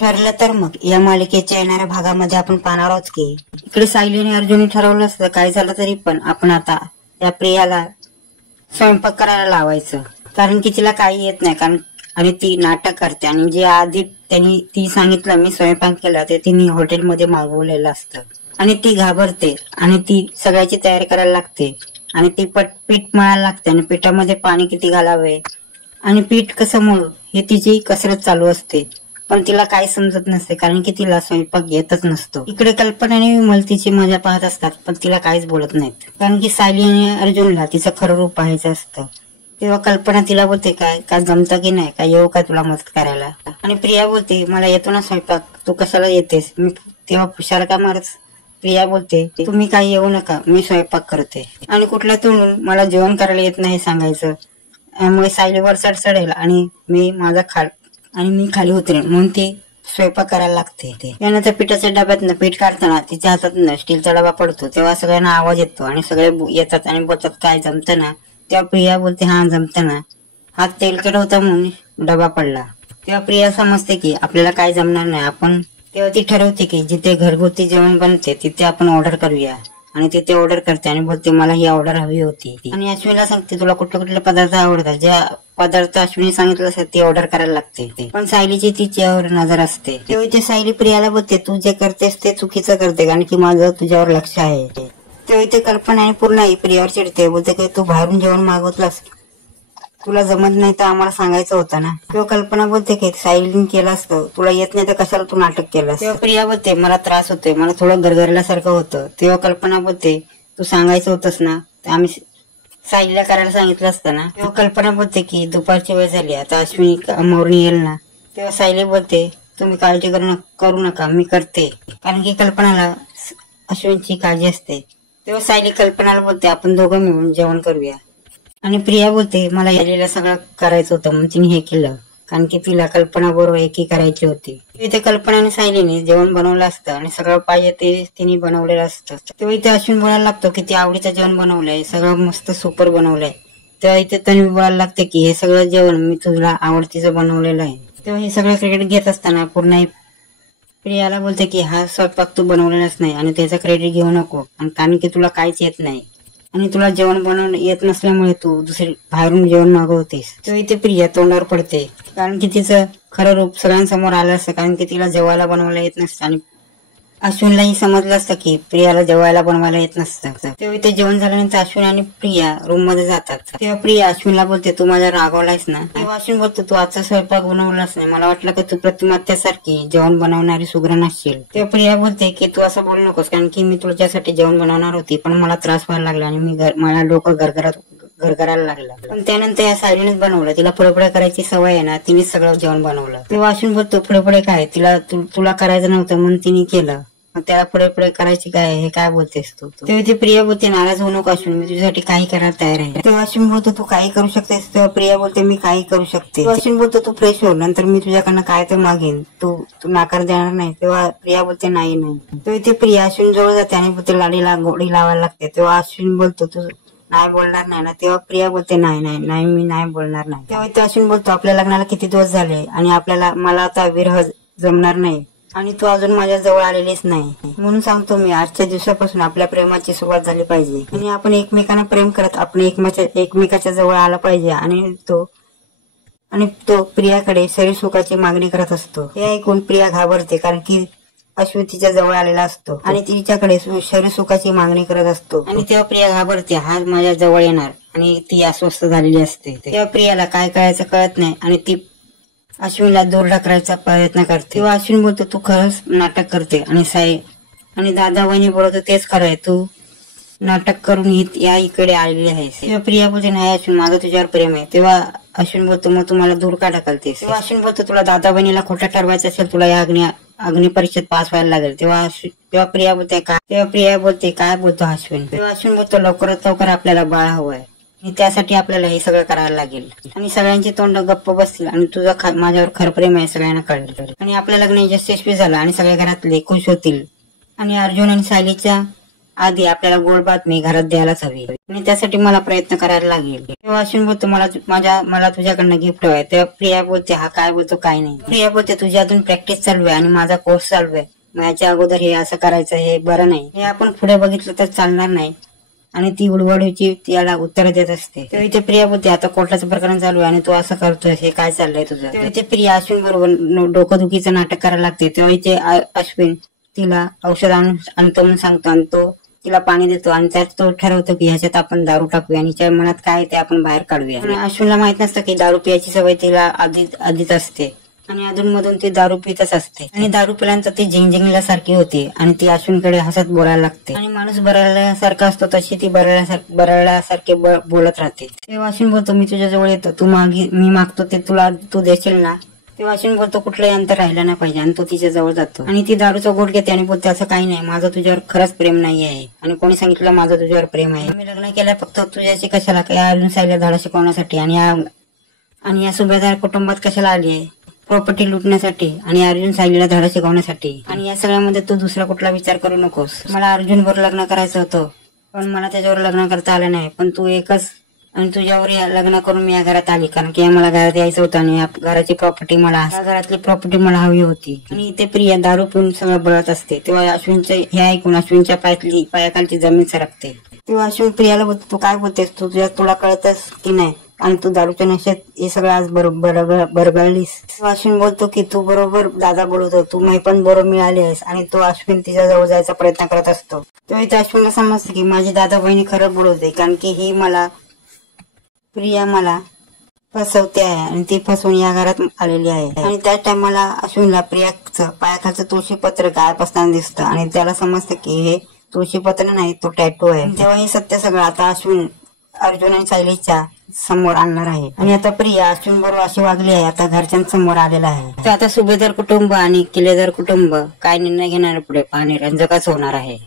ठरलं तर मग या मालिकेच्या येणाऱ्या भागामध्ये आपण पाहणार आहोत की इकडे सायली आणि अर्जुनने ठरवलं असतं काय झालं तरी पण आपण आता या प्रियाला स्वयंपाक करायला लावायचं, कारण की तिला काही येत नाही. कारण आणि ती नाटक करते आणि जे आधी ती सांगितलं मी स्वयंपाक केला ते तिने हॉटेलमध्ये मागवलेलं असतं आणि ती घाबरते आणि ती सगळ्याची तयारी करायला लागते आणि ती पीठ मळायला लागते आणि पिठामध्ये पाणी किती घालावे आणि पीठ कसं मळू हे तिची कसरत चालू असते. पण तिला काही समजत नसते कारण की तिला स्वयंपाक येतच नसतो. इकडे कल्पना आणि विमल तिची मजा पाहत असतात पण तिला काहीच बोलत नाहीत, कारण की सायली आणि अर्जुनला तिचं खरं रूप पाहायचं असतं. तेव्हा कल्पना तिला बोलते काय जमतं की नाही, काय येऊ का तुला मदत करायला. आणि प्रिया बोलते मला येतो ना स्वयंपाक, तू कशाला येतेस. मी तेव्हा हुशार का मारत. प्रिया बोलते तुम्ही काही येऊ नका, मी स्वयंपाक करते. आणि कुठल्या तोडून मला जेवण करायला येत नाही सांगायचं, त्यामुळे सायलीवर चढेल आणि मी खाली उतरेन, म्हणून ती स्वयंपाक करायला लागते. त्यानंतर पिठाच्या डब्यातनं पीठ काढताना तिच्या हातातनं स्टीलचा डबा पडतो. तेव्हा सगळ्यांना आवाज येतो आणि सगळे येतात आणि बोलतात काय जमतं ना. तेव्हा प्रिया बोलते हा जमतं ना, हात तेलकट होता म्हणून डबा पडला. तेव्हा प्रिया समजते की आपल्याला काय जमणार नाही. तेव्हा ती ठरवते की जिथे घरगुती जेवण बनते तिथे आपण ऑर्डर करूया आणि तिथे ऑर्डर करते आणि बोलते मला ही ऑर्डर हवी होती. आणि अश्विनीला सांगते तुला कुठले कुठले पदार्थ आवडतात, ज्या पदार्थ अश्विनी सांगितलं असेल ते ऑर्डर करायला लागते. पण सायलीची तिच्यावर नजर असते. तेव्हा इथे सायली प्रियाला बोलते तू जे करतेस ते चुकीचं करते, कारण की माझं तुझ्यावर लक्ष आहे. तेव्हा इथे कल्पना आणि पूर्ण प्रियावर चिडते, बोलते की तू बाहेरून जेवण मागवतलास, तुला जमत नाही तर आम्हाला सांगायचं होतं ना. तेव्हा कल्पना बोलते की सायलीने केलं असतं, तुला येत नाही तर कशाला तू नाटक केलं. तेव्हा प्रिया बोलते मला त्रास होतोय, मला थोडं गरगरल्यासारखं होतं. तेव्हा कल्पना बोलते तू सांगायचं होतंस ना, आम्ही सायलीला करायला सांगितलं असतं ना. तेव्हा कल्पना बोलते की दुपारची वेळ झाली, आता अश्विनी कामावरून येईल ना. तेव्हा सायली बोलते तुम्ही काळजी करू नका, मी करते, कारण की कल्पनाला अश्विनीची काळजी असते. तेव्हा सायली कल्पनाला बोलते आपण दोघं मिळून जेवण करूया. आणि प्रिया बोलते मला यायला सगळं करायचं होतं म्हणून तिने हे केलं, कारण की तिला कल्पना बरोबर एकी करायची होती. इथे कल्पना आणि सायलीने जेवण बनवलं असतं आणि सगळं पाहिजे ते तिने बनवलेलं असतं. तेव्हा इथे अश्विन बोलायला लागतो की ते आवडीचं जेवण बनवलंय, सगळं मस्त सुपर बनवलंय. तेव्हा इथे तन्वी बोलायला लागते की हे सगळं जेवण मी तुला आवडतीचं बनवलेलं आहे. तेव्हा हे सगळं क्रेडिट घेत असताना पूर्ण प्रियाला बोलते की हा स्वयंपाक तू बनवलेलाच नाही आणि त्याचं क्रेडिट घेऊ नको, कारण की तुला काहीच येत नाही आणि तुला जेवण बनवणं येत नसल्यामुळे तू दुसरी बाहेरून जेवण मागवतेस. तो इथे प्रिया तोंडावर पडते, कारण की तिचं खरं रूप सगळ्यांसमोर आलं असतं, कारण की तिला जेवायला बनवायला येत नसतं. आणि अश्विनलाही समजलं असतं की प्रियाला जेवायला बनवायला येत नसतं. तेव्हा इथे जेवण झाल्यानंतर अश्विन आणि प्रिया रूम मध्ये जातात. तेव्हा प्रिया अश्विनला बोलते तू माझ्या रागवलायस ना. तेव्हा अश्विन बोलतो तू आजचा स्वयंपाक बनवलाच नाही, मला वाटलं की तू प्रतिमात्यासारखी जेवण बनवणारी सुगरण असशील. तेव्हा प्रिया बोलते की तू असं बोलू नकोस, कारण की मी तुझ्यासाठी जेवण बनवणार होती पण मला त्रास व्हायला लागला आणि मला डोकं गरगरायला लागला. पण त्यानंतर या सायलीनेच बनवलं, तिला पुढे करायची सवय आहे ना, तिनेच सगळं जेवण बनवलं. तेव्हा अश्विन बोलतो पुढे काय, तुला करायचं नव्हतं म्हणून तिने केलं, त्याला पुढे करायची काय, हे काय बोलतेस तू. तेव्हा ती प्रिया बोलते नाराज होऊ नको अश्विन, मी तुझ्यासाठी काही करायला तयार आहे. तेव्हा अश्विन बोलतो तू काही करू शकतेस. तेव्हा प्रिया बोलते मी काही करू शकते. अश्विन बोलतो तू फ्रेश हो, नंतर मी तुझ्याकडनं काय तर मागेन, तू नाकार देणार नाही. तेव्हा प्रिया बोलते नाही. तेव्हा ती प्रिया अश्विन जवळ जाते आणि बोलते गोडी लावायला लागते. तेव्हा अश्विन बोलतो तू नाही बोलणार नाही ना. तेव्हा प्रिया बोलते नाही मी नाही बोलणार नाही. तेव्हा इथे अश्विन बोलतो आपल्या लग्नाला किती दिवस झाले आणि मला आता विरह जमणार नाही आणि तू अजून माझ्या जवळ आलेलीच नाही, म्हणून सांगतो मी आजच्या दिवसापासून आपल्या प्रेमाची सुरुवात झाली पाहिजे आणि आपण एकमेकांना प्रेम करत आपण एकमेकाच्या जवळ आला पाहिजे. आणि तो प्रियाकडे शरीर सुखाची मागणी करत असतो. हे ऐकून प्रिया घाबरते, कारण की अश्विन तिच्या जवळ आलेला असतो आणि तिच्याकडे शरीर सुखाची मागणी करत असतो. आणि तेव्हा प्रिया घाबरते, हा माझ्या जवळ येणार, आणि ती अस्वस्थ झालेली असते. तेव्हा प्रियाला काय करायचं कळत नाही आणि ती अश्विनला दूर ढकलायचा प्रयत्न करते. तेव्हा अश्विन बोलतो तू खरंच नाटक करते आणि दादा वहिनी बोलतो तेच खरं आहे, तू नाटक करून या इकडे आलेली आहेस. तेव्हा प्रिया बोलते नाही अश्विन माझं तुझ्यावर प्रेम आहे. तेव्हा अश्विन बोलतो मग तुम्हाला दूर का ढकलतेस. तेव्हा अश्विन बोलतो तुला दादा बहिणीला खोटं ठरवायचं असेल, तुला या अग्नि परीक्षेत पास व्हायला लागेल. तेव्हा प्रिया बोलते काय बोलतो अश्विन. तेव्हा अश्विन बोलतो लवकरात लवकर आपल्याला बाळ हवंय आणि त्यासाठी आपल्याला हे सगळं करायला लागेल आणि सगळ्यांची तोंड गप्प बसतील आणि तुझं माझ्यावर खरं प्रेम आहे सगळ्यांना कळेल आणि आपलं लग्न यशस्वी झालं आणि सगळ्या घरातले खुश होतील. आणि अर्जुन आणि सायलीच्या आधी आपल्याला गोड बातमी घरात द्यायलाच हवी आणि त्यासाठी मला प्रयत्न करायला लागेल. तेव्हा अश्विन बोलतो मला तुझ्याकडनं गिफ्ट हवंय. तेव्हा प्रिया बोलते हा काय बोलतो काय नाही. प्रिया बोलते तुझी अजून प्रॅक्टिस चालू आहे आणि माझा कोर्स चालू आहे. मग याच्या अगोदर हे असं करायचं हे बरं नाही. हे आपण पुढे बघितलं तर चालणार नाही. आणि ती उडवडीची त्याला उत्तर देत असते. तेव्हा इथे प्रिया बोलते आता कोर्टाचं प्रकरण चालू आहे आणि तू असं करतोय हे काय चाललंय तुझं. तेव्हा इथे प्रिया अश्विन बरोबर डोकंदुखीचं नाटक करायला लागते. तेव्हा इथे अश्विन तिला औषध आणतो म्हणून सांगतो आणि तो तिला पाणी देतो आणि त्यात तो ठरवतो की ह्याच्यात आपण दारू टाकूया आणि तिच्या मनात काय ते आपण बाहेर काढूया. आणि अश्विनला माहित नसतं की दारू पियाची सवय तिला आधीच असते आणि अधूनमधून ती दारू पितच असते आणि दारू पिल्यानंतर ती झिंगझिंगल्यासारखी होते आणि ती अश्विनकडे हसत बोलायला लागते आणि माणूस बरळल्यासारखा असतो तशी ती बरळल्यासारखे बोलत राहते. तेव्हा अश्विन बोलतो मी तुझ्या जवळ येतो मी मागतो ते तू देशील ना. तेव्हा अश्विन बोलतो कुठलंही अंतर राहिलं नाही पाहिजे आणि तो तिच्या जवळ जातो आणि ती दारूचा घोट घेते आणि बोलते असं काही नाही माझं तुझ्यावर खरंच प्रेम नाही आहे आणि कोणी सांगितलं माझं तुझ्यावर प्रेम आहे. मी लग्न केलं फक्त तुझ्याशी कशाला काय अर्जुन साईला धडा शिकवण्यासाठी आणि या सुभेदार कुटुंबात कशाला आली आहे प्रॉपर्टी लुटण्यासाठी आणि अर्जुन सायलीला धडा शिकवण्यासाठी. आणि या सगळ्यामध्ये तू दुसरा कुठला विचार करू नकोस. मला अर्जुन बरोबर लग्न करायचं होतं पण मला त्याच्यावर लग्न करता आलं नाही. पण तू एकच आणि तुझ्यावर लग्न करून मी या घरात आली कारण की मला घरात यायचं होतं आणि या घराची प्रॉपर्टी या घरातली प्रॉपर्टी मला हवी होती. आणि इथे प्रिया दारू पिऊन सगळं बळत असते. तेव्हा अश्विनचं हे ऐकून अश्विनच्या पायाखालची जमीन सरकते. तेव्हा अश्विन प्रियाला बोलतो तू काय बोलतेस तुला कळतच की नाही आणि तू दारूच्या नशेत हे सगळं आज बरगळलीस. अश्विन बोलतो की तू बरोबर दादा बोलतो तू मी पण बरोबर मिळाली आहेस आणि तो अश्विन तिच्या जवळ जायचा प्रयत्न करत असतो. तेव्हा इथे अश्विनला समजतं की माझी दादा बहिणी खरं बोलवते कारण की प्रिया मला फसवते आहे आणि ती फसवून या घरात आलेली आहे. आणि त्या टाइमला अश्विनला प्रियाचं पायाखालचं तुळशीपत्र गायब असताना दिसतं आणि त्याला समजतं की हे तुळशीपत्र नाही तो टॅटू आहे. तेव्हा हे सत्य सगळं आता अश्विन अर्जुन आणि सायलीच्या समोर आणणार आहे आणि आता प्रिया अश्विन बरोबर अशी वागली आहे आता घरच्यांसमोर आलेला आहे. तर आता सुभेदार कुटुंब आणि किल्लेदार कुटुंब काय निर्णय घेणार पुढे पाहणे रंजकच होणार आहे.